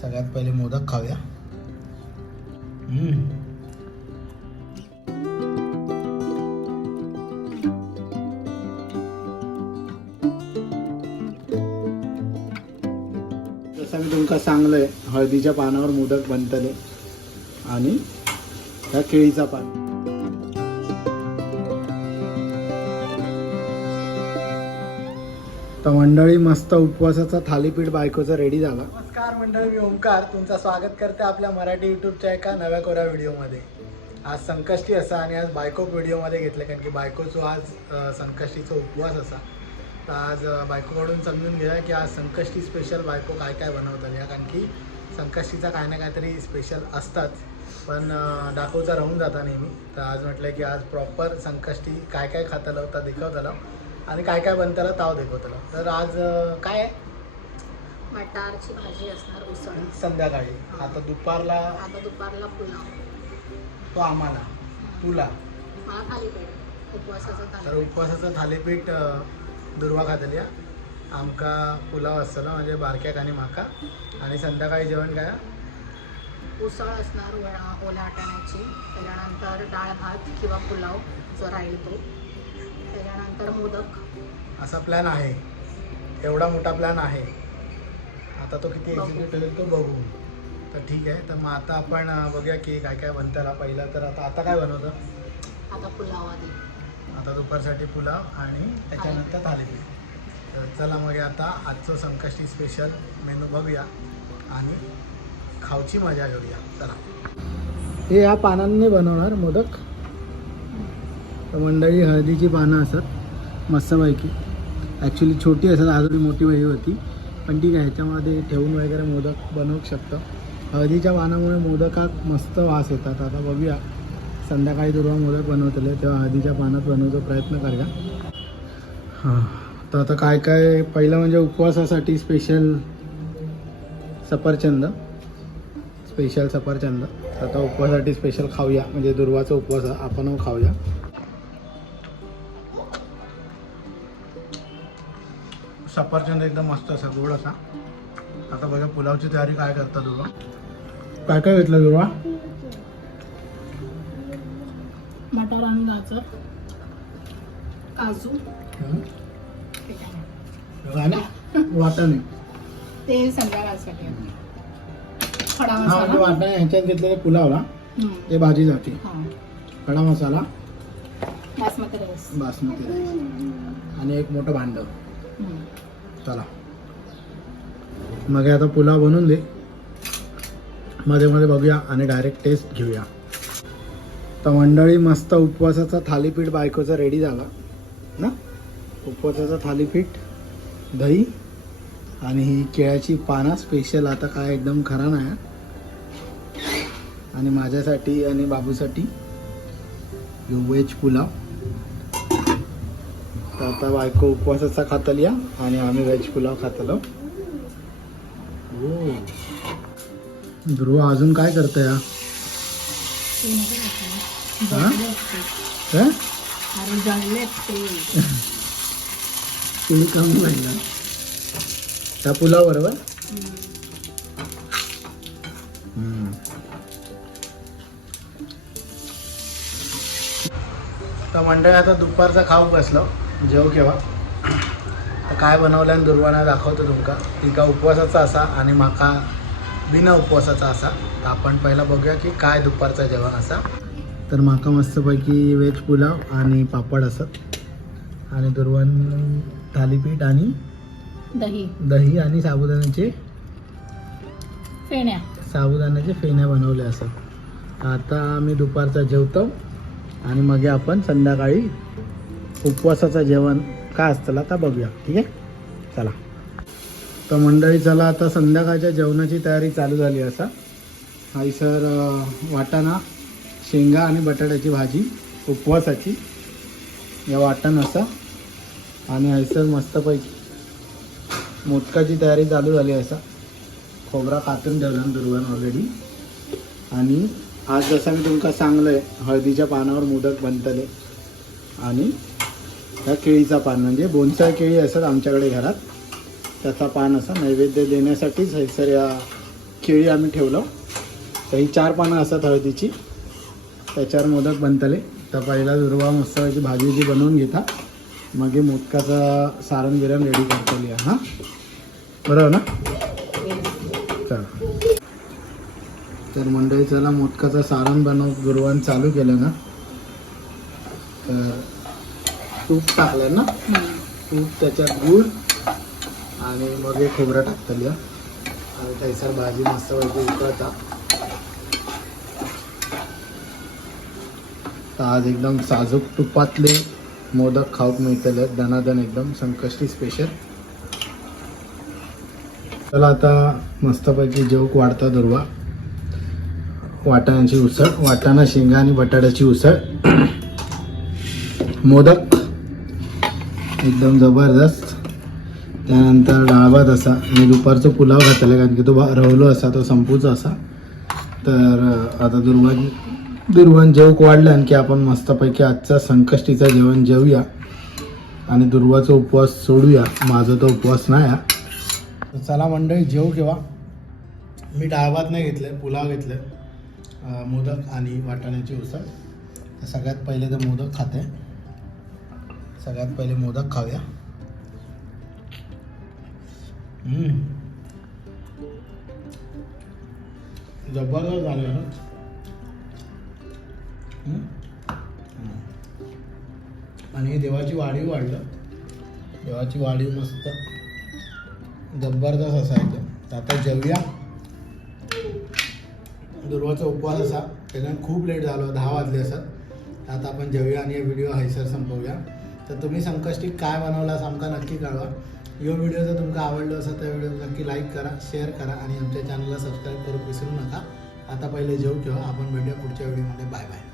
सगळ्यात पहिले मोदक खाऊया. जसं मी तुमका सांगलंय हळदीच्या पानावर मोदक बनतले आणि ह्या केळीचा पान. आता मंडळी मस्त उपवासाचा थालीपीठ बायकोचा रेडी झाला. नमस्कार मंडळी मी ओंकार. तुमचं स्वागत करते आपल्या मराठी युट्यूबच्या एका नव्या कोऱ्या व्हिडिओमध्ये. आज संकष्टी असा आणि आज बायको व्हिडिओमध्ये घेतलं कारण की बायकोचो आज संकष्टीचा उपवास असा. तर आज बायकोकडून समजून घ्या की आज संकष्टी स्पेशल बायको काय काय बनवतात. या कारण की संकष्टीचा काय ना काहीतरी स्पेशल असतात. पण दाखवचा राहून जाता नेहमी. तर आज म्हटलं की आज प्रॉपर संकष्टी काय काय खाता लावता दाखवताला आणि काय काय बनताला ताव दाखवताला तर आज अं, काय आहे? मटारची भाजी असणार उसळ. संध्याकाळी. आता दुपारला आता दुपारला पुलाव. तो आम्हाला. तुला. मला थालीपीठ. उपवासाचा तर थालीपीठ उपवासाचं थालीपीठ दुर्वा खातली हा. आमका पुलाव असतलो म्हणजे बारक्याक आणि माका. आणि संध्याकाळी जेवण काय? उसळ असणार ओल्या वाटाण्याची त्याच्यानंतर डाळ भात किंवा पुलाव जो राहील तो. त्याच्यानंतर मोदक. असा प्लॅन आहे. एवढा मोठा प्लॅन आहे. आता तो किती. एक्झिक्यूट होईल तो बघू. तर ठीक आहे. तर मग आता आपण बघूया की काय काय बनताला पहिला. तर आता आता काय बनवतं? आता पुलाव आधी. आता दुपारसाठी पुलाव आणि त्याच्यानंतर थालीपीठ. तर चला मग आता आजचं संकष्टी स्पेशल मेनू बघूया आणि खाऊची मजा घेऊया. चला. हे या पानांनी बनवणार मोदक. तर मंडळी हळदीची पानं असतात मस्तपैकी. ॲक्च्युली छोटी असतात आजोडी मोठी वही होती. पण ठीक आहे ह्याच्यामध्ये ठेवून वगैरे मोदक बनवू शकतं. हळदीच्या पानामुळे मोदकात मस्त वास येतात. आता बघूया. संध्याकाळी दुर्वा मोदक बनवतले तेव्हा हळदीच्या पानात बनवतो प्रयत्न करूया. हां तर आता काय काय पहिलं म्हणजे उपवासासाठी स्पेशल सफरचंद. स्पेशल सफरचंद. आता उपवासासाठी स्पेशल खाऊया. म्हणजे दुर्वाचा उपवास आपण खाऊया. सफरचंद एकदम मस्त असा गोड असा. आता बघा पुलावची तयारी काय करता दुर्वा काय काय घेतलं दुर्वा मटार आणि गाजर काजू वाटाणे ते संध्याकाळसाठी खडा हा म्हणजे मसाला वाटाणे ह्याच्यात घेतलेले पुलावला. ते भाजीसाठी हा. खडा मसाला. बासमती राईस. बासमती राईस. आणि एक मोठं भांड. चला. मग आता पुलाव बनवून दे. मध्ये मध्ये बघूया आणि डायरेक्ट टेस्ट घेऊया. तर मंडळी मस्त उपवासाचा थालीपीठ बायकोचा रेडी झाला. ना? उपवासाचा थालीपीठ दही आणि ही केळ्याची पानं स्पेशल आता काय एकदम खरा नाही. आणि माझ्यासाठी आणि बाबूसाठी व्हेज पुलाव. तर आता बायको उपवासाचा खातली हा आणि आम्ही व्हेज पुलाव खातलो हो ध्रुव अजून काय करतोय हा ते नको टाकायला. हा? जळलेत ते. हं? अरे जळलेत ते केळी कमी लागला त्या पुलाव बरोबर. तर मंडळी आता दुपारचा खाऊ बसलो जेव केव्हा? तर काय बनवल्यान दुर्वाना दाखवतो तुमका. तिका उपवासाचा असा आणि माका बिना उपवासाचा असा. तर आपण पहिला बघूया की काय दुपारचं जेवण असा. तर माका मस्तपैकी व्हेज पुलाव आणि पापड असत आणि दुर्वान थालीपीठ आणि दही. दही आणि साबुदाण्याचे फेण्या. साबुदाण्याचे फेण्या बनवले असत आता आम्ही दुपारचा जेवतो आणि मग आपण संध्याकाळी उपवासाचं जेवण काय असतं आता बघूया ठीक आहे? चला. तर मंडळी चला आता संध्याकाळच्या जेवणाची तयारी चालू झाली असा सर वाटाणा शेंगा आणि बटाट्याची भाजी उपवासाची. या वाटण असा आणि हैसर मस्तपैकी मोदकाची तयारी चालू झाली असा खोबरा कातून ठेवला दुर्वान ऑलरेडी आणि आज जसं मी तुमका सांगलं आहे हळदीच्या पानावर मोदक बनतले. आणि ह्या केळीचा पान. म्हणजे बोनसाय केळी असतात आमच्याकडे घरात. त्याचा पान असा नैवेद्य देण्यासाठीच हैसर या केळी आम्ही ठेवलं. तर ही चार पानं असतात हळदीची. त्याच्यावर मोदक बनतले. तर पहिला दुर्वा मस्तपैकी भाजी जी बनवून घेता. मग हे मोदकाचं सारण बिरण रेडी करतली हां? बरोबर ना? चला. तर मंडळी चला मोदकाचं सारण बनव दुर्वान चालू केलं ना तर तूप टाकलं ना? तूप त्याच्यात गूळ आणि मग हे खोबरं टाकतली. आणि थैसर भाजी मस्त पैकी उकळता. तर आज एकदम साजूक तुपातले मोदक खाऊक मिळतले. दनादन एकदम संकष्टी स्पेशल चला आता मस्तपैकी जेवक वाढता दुर्वा. वाटाण्याची उसळ वाटाणा शेंगा आणि बटाट्याची उसळ. मोदक एकदम जबरदस्त. त्यानंतर डाळभात असा मी दुपारचं पुलाव घातला कारण की तो भा- रवलो असा तो संपूचा असा. तर आता दुर्वान दुर्वान जेवक वाढलं आणखी आपण मस्तपैकी आजचा संकष्टीचं जेवण जेवूया. आणि दुर्वाचा उपवास सोडूया. माझा तो उपवास नाही हा. तर चला मंडळी जेव केव्हा? मी डाळभात नाही घेतलं पुलाव घेतलं मोदक आणि वाटाण्याची उसळ. सगळ्यात पहिले तर मोदक खाते. सगळ्यात पहिले मोदक खाऊया. जबरदस्त झाले ना. आणि देवाची वाढीव वाढलं. देवाची वाढीव मस्त. जबरदस्त असायचं तर आता जेवूया. दुर्वाचा उपवास असा. त्याच्यानं खूप लेट झालो दहा वाजले असत. आता आपण जेवूया आणि हे व्हिडिओ हैसर संपवूया. तर तुम्ही संकष्टी काय बनवला आमका नक्की कळवा. यो व्हिडिओ जर तुमका आवडलो असं तर व्हिडिओ नक्की लाईक करा शेअर करा आणि आमच्या चॅनलला सबस्क्राईब करू विसरू नका. आता पहिले जेव ठेवा आपण भेटूया पुढच्या व्हिडिओमध्ये बाय बाय